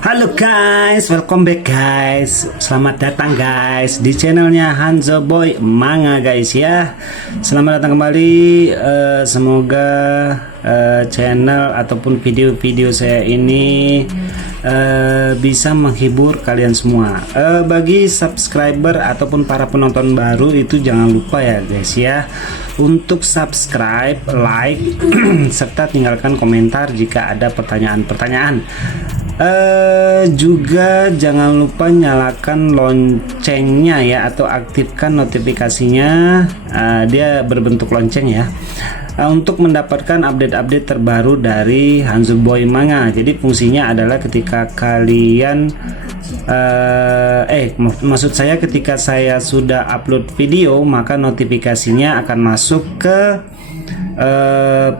Halo guys, welcome back guys. Selamat datang guys di channelnya Hanzo Boy Manga guys ya. Selamat datang kembali. Semoga channel ataupun video-video saya ini bisa menghibur kalian semua. Bagi subscriber ataupun para penonton baru itu jangan lupa ya guys ya, untuk subscribe, like, serta tinggalkan komentar jika ada pertanyaan-pertanyaan. Juga jangan lupa nyalakan loncengnya ya, atau aktifkan notifikasinya. Dia berbentuk lonceng ya, untuk mendapatkan update-update terbaru dari Hanzo Boy Manga. Jadi fungsinya adalah ketika kalian maksud saya ketika saya sudah upload video, maka notifikasinya akan masuk ke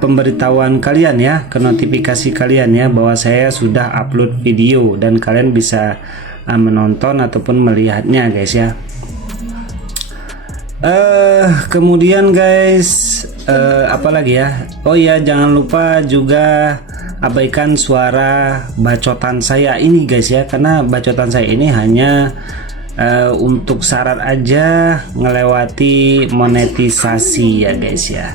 pemberitahuan kalian ya, ke notifikasi kalian ya, bahwa saya sudah upload video dan kalian bisa menonton ataupun melihatnya guys ya. Kemudian guys, apalagi ya, oh ya, jangan lupa juga abaikan suara bacotan saya ini guys ya, karena bacotan saya ini hanya untuk syarat aja ngelewati monetisasi ya guys ya.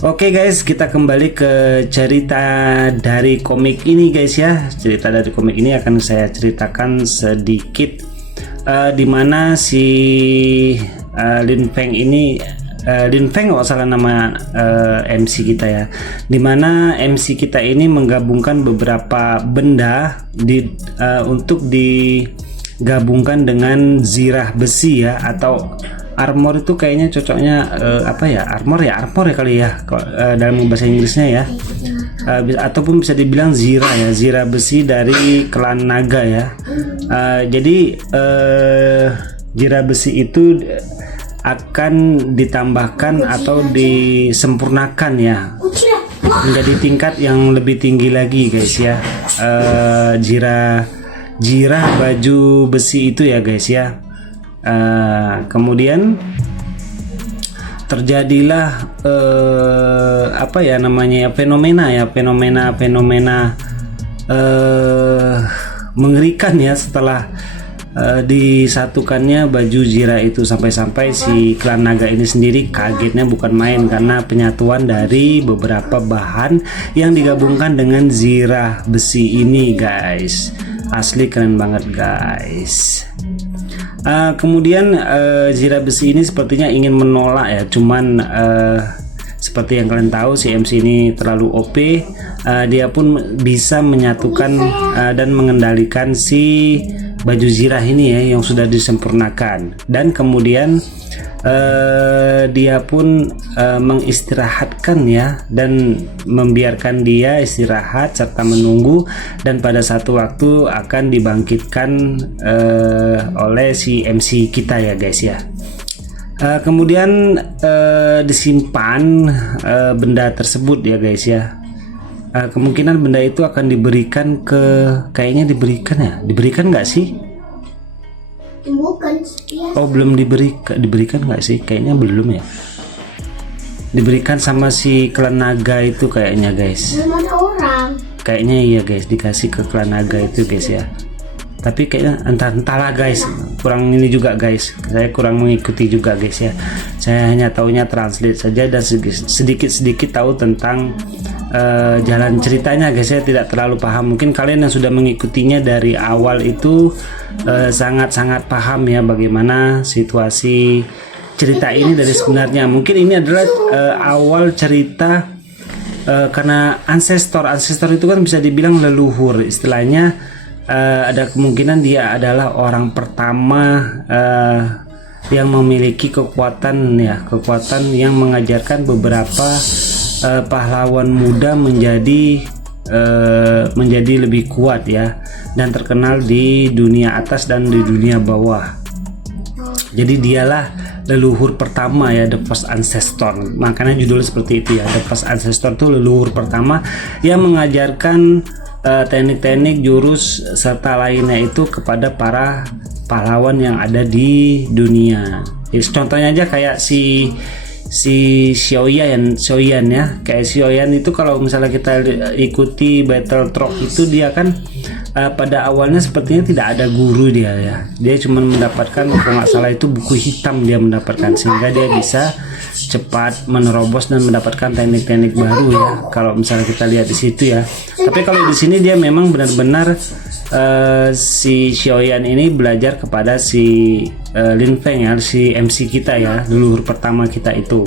Oke guys, kita kembali ke cerita dari komik ini guys ya. Cerita dari komik ini akan saya ceritakan sedikit, dimana si Lin Feng ini, Lin Feng kalau salah nama MC kita ya, dimana MC kita ini menggabungkan beberapa benda untuk digabungkan dengan zirah besi ya, atau armor. Itu kayaknya cocoknya apa ya, armor ya kali ya dalam bahasa Inggrisnya ya, ataupun bisa dibilang zirah ya, zirah besi dari klan naga ya. Jadi zirah besi itu akan ditambahkan atau disempurnakan ya menjadi tingkat yang lebih tinggi lagi guys ya. Zirah baju besi itu ya guys ya. Kemudian terjadilah apa ya namanya, fenomena mengerikan ya, setelah disatukannya baju zirah itu, sampai-sampai si klan naga ini sendiri kagetnya bukan main, karena penyatuan dari beberapa bahan yang digabungkan dengan zirah besi ini guys. Asli keren banget guys. Kemudian zirah besi ini sepertinya ingin menolak ya, cuman seperti yang kalian tahu, si MC ini terlalu OP. Dia pun bisa menyatukan dan mengendalikan si baju zirah ini ya, yang sudah disempurnakan. Dan kemudian dia pun mengistirahatkan ya, dan membiarkan dia istirahat serta menunggu, dan pada satu waktu akan dibangkitkan oleh si MC kita ya guys ya. Kemudian disimpan benda tersebut ya guys ya. Kemungkinan benda itu akan diberikan diberikan nggak sih? Bukan. Oh, belum diberikan nggak sih? Kayaknya belum ya. Diberikan sama si klan naga itu kayaknya guys. Belum ada orang. Kayaknya iya guys, dikasih ke klan naga itu guys ya. Tapi kayaknya entahlah guys, kurang ini juga guys. Saya kurang mengikuti juga guys ya. Saya hanya taunya translate saja dan sedikit tahu tentang jalan ceritanya guys. Saya tidak terlalu paham. Mungkin kalian yang sudah mengikutinya dari awal itu sangat-sangat paham ya bagaimana situasi cerita ini dari sebenarnya. Mungkin ini adalah awal cerita, karena ancestor itu kan bisa dibilang leluhur istilahnya. Ada kemungkinan dia adalah orang pertama yang memiliki kekuatan yang mengajarkan beberapa pahlawan muda menjadi lebih kuat ya, dan terkenal di dunia atas dan di dunia bawah. Jadi dialah leluhur pertama ya, the first ancestor. Makanya judulnya seperti itu ya, the first ancestor itu leluhur pertama yang mengajarkan teknik-teknik, jurus serta lainnya itu kepada para pahlawan yang ada di dunia. Jadi, contohnya aja kayak si Xiaoyan ya, kayak Xiaoyan itu kalau misalnya kita ikuti Battle Trock itu dia kan pada awalnya sepertinya tidak ada guru dia ya. Dia cuma mendapatkan, kalau nggak salah itu buku hitam dia mendapatkan, sehingga dia bisa cepat menerobos dan mendapatkan teknik-teknik baru ya. Kalau misalnya kita lihat di situ ya. Tapi kalau di sini dia memang benar-benar si Xiaoyan ini belajar kepada si Lin Feng ya, si MC kita ya, leluhur pertama kita itu,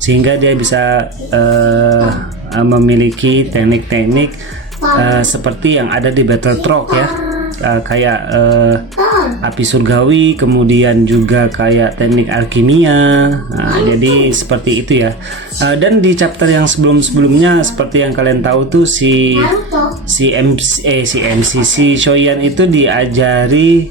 sehingga dia bisa memiliki teknik-teknik seperti yang ada di Battletrog ya, kayak api surgawi, kemudian juga kayak teknik alkimia. Nah, jadi seperti itu ya. Dan di chapter yang sebelum-sebelumnya seperti yang kalian tahu tuh si Xiaoyan itu diajari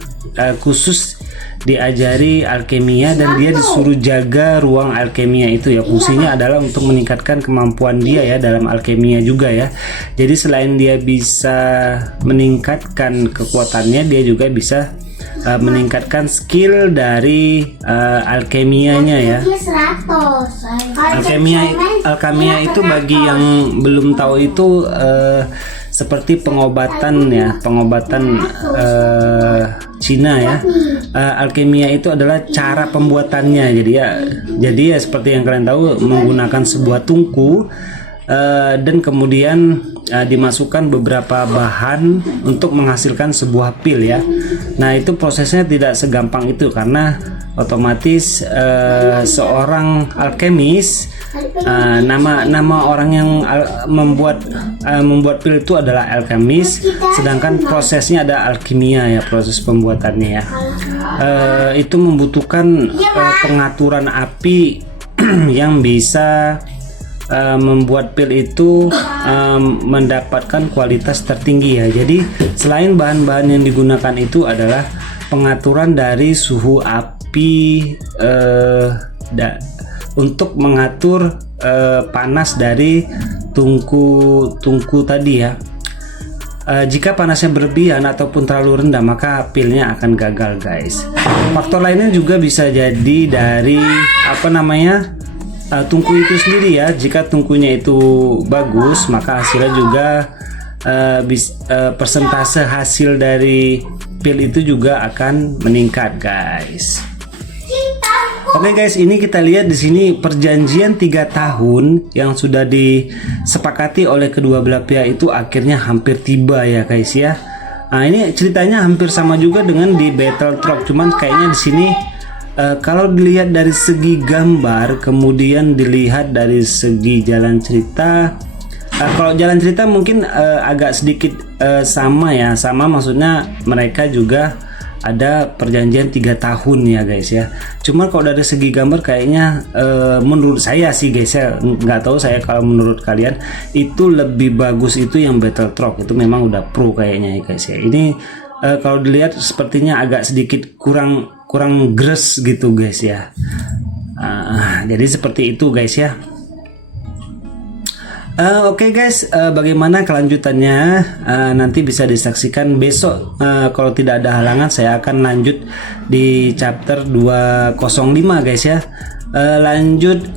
khusus diajari alkimia, dan dia disuruh jaga ruang alkimia itu ya. Fungsinya adalah untuk meningkatkan kemampuan dia ya dalam alkimia juga ya. Jadi selain dia bisa meningkatkan kekuatannya, dia juga bisa meningkatkan skill dari alkimianya ya. Alkimia itu bagi yang belum tahu itu seperti pengobatan ya, pengobatan Cina ya. Alkimia itu adalah cara pembuatannya. Jadi ya seperti yang kalian tahu, menggunakan sebuah tungku dan kemudian dimasukkan beberapa bahan untuk menghasilkan sebuah pil ya. Nah, itu prosesnya tidak segampang itu, karena otomatis seorang alkemis, nama orang yang membuat pil itu adalah alkemis, sedangkan prosesnya ada alkimia ya, proses pembuatannya ya. Itu membutuhkan pengaturan api yang bisa membuat pil itu mendapatkan kualitas tertinggi ya. Jadi selain bahan-bahan yang digunakan itu adalah pengaturan dari suhu api untuk mengatur panas dari tungku tadi ya. Jika panasnya berlebihan ataupun terlalu rendah, maka pilnya akan gagal guys. Faktor lainnya juga bisa jadi dari tungku itu sendiri ya. Jika tungkunya itu bagus, maka hasilnya juga persentase hasil dari pil itu juga akan meningkat guys. Oke guys, ini kita lihat di sini perjanjian 3 tahun yang sudah disepakati oleh kedua belah pihak itu akhirnya hampir tiba ya guys ya. Nah, ini ceritanya hampir sama juga dengan di Battletrog, cuman kayaknya di sini kalau dilihat dari segi gambar, kemudian dilihat dari segi jalan cerita, kalau jalan cerita mungkin agak sedikit sama ya, sama maksudnya mereka juga ada perjanjian 3 tahun ya guys ya. Cuma kalau dari segi gambar kayaknya menurut saya sih guys ya, nggak tahu saya kalau menurut kalian, itu lebih bagus itu yang Battletrog, itu memang udah pro kayaknya ya guys ya. Ini kalau dilihat sepertinya agak sedikit kurang gres gitu guys ya. Jadi seperti itu guys ya. Oke guys, bagaimana kelanjutannya nanti bisa disaksikan besok. Kalau tidak ada halangan, saya akan lanjut di chapter 205 guys ya. Lanjut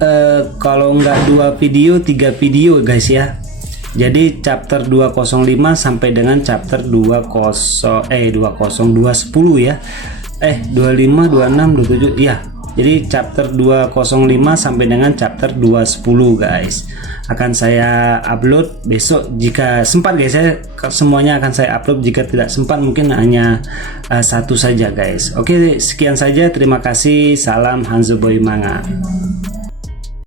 kalau nggak 2 video 3 video guys ya. Jadi chapter 205 sampai dengan chapter 210 ya. 25, 26, 27 ya. Jadi chapter 205 sampai dengan chapter 210 guys akan saya upload besok jika sempat guys ya. Semuanya akan saya upload, jika tidak sempat mungkin hanya satu saja guys. Oke, sekian saja, terima kasih, salam Hanzo Boy Manga.